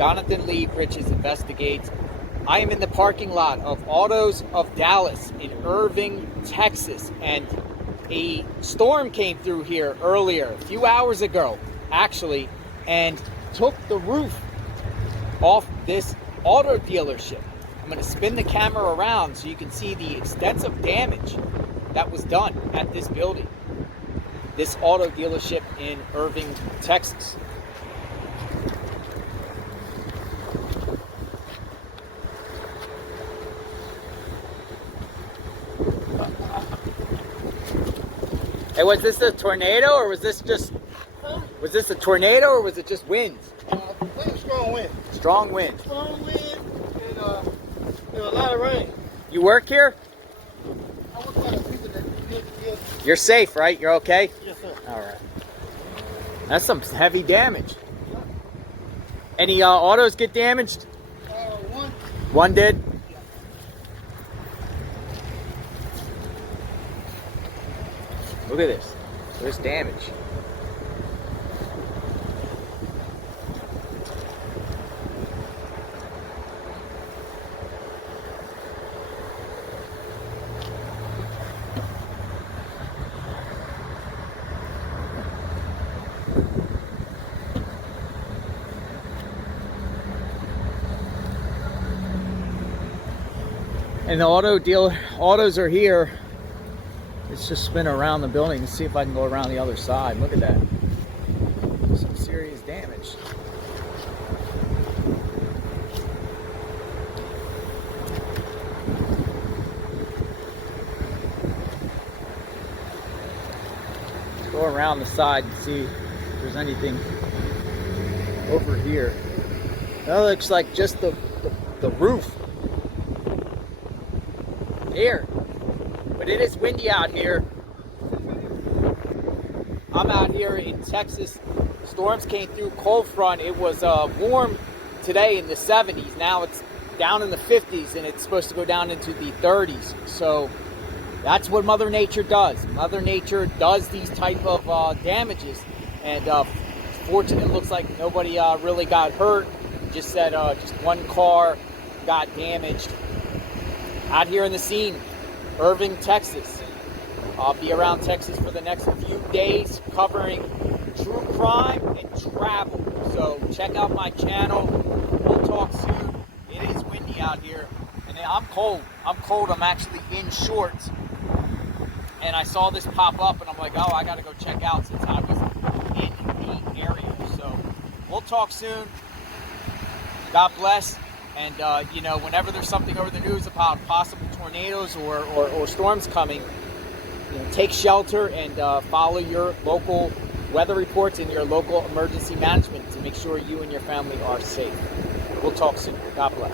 Jonathan Lee Bridges investigates. I am in the parking lot of Autos of Dallas in Irving, Texas, and a storm came through here earlier, a few hours ago, actually, and took the roof off this auto dealership. I'm going to spin the camera around so you can see the extensive damage that was done at this building, this auto dealership in Irving, Texas. Hey, was this a tornado or was this just, was this a tornado or was it just winds? Strong wind. Strong wind. Strong wind and a lot of rain. You work here? I work for the people that build the deal. You're safe, right? You're okay? Yes, sir. All right. That's some heavy damage. Any autos get damaged? One. One did? Look at this. There's damage. And the autos are here. Let's just spin around the building and see if I can go around the other side. Look at that. Some serious damage. Let's go around the side and see if there's anything over here. That looks like just the roof. Here. But it is windy out here. I'm out here in Texas. Storms came through, cold front. It was warm today in the 70s. Now it's down in the 50s and it's supposed to go down into the 30s. So that's what Mother Nature does. Mother Nature does these type of damages. And fortunately, it looks like nobody really got hurt. Just said just one car got damaged. Out here in the scene, Irving, Texas. I'll be around Texas for the next few days covering true crime and travel. So check out my channel. We'll talk soon. It is windy out here. And I'm cold. I'm cold. I'm actually in shorts. And I saw this pop up and I'm like, oh, I got to go check out since I was in the area. So we'll talk soon. God bless. And, you know, whenever there's something over the news about possible tornadoes or storms coming, you know, take shelter and follow your local weather reports and your local emergency management to make sure you and your family are safe. We'll talk soon. God bless.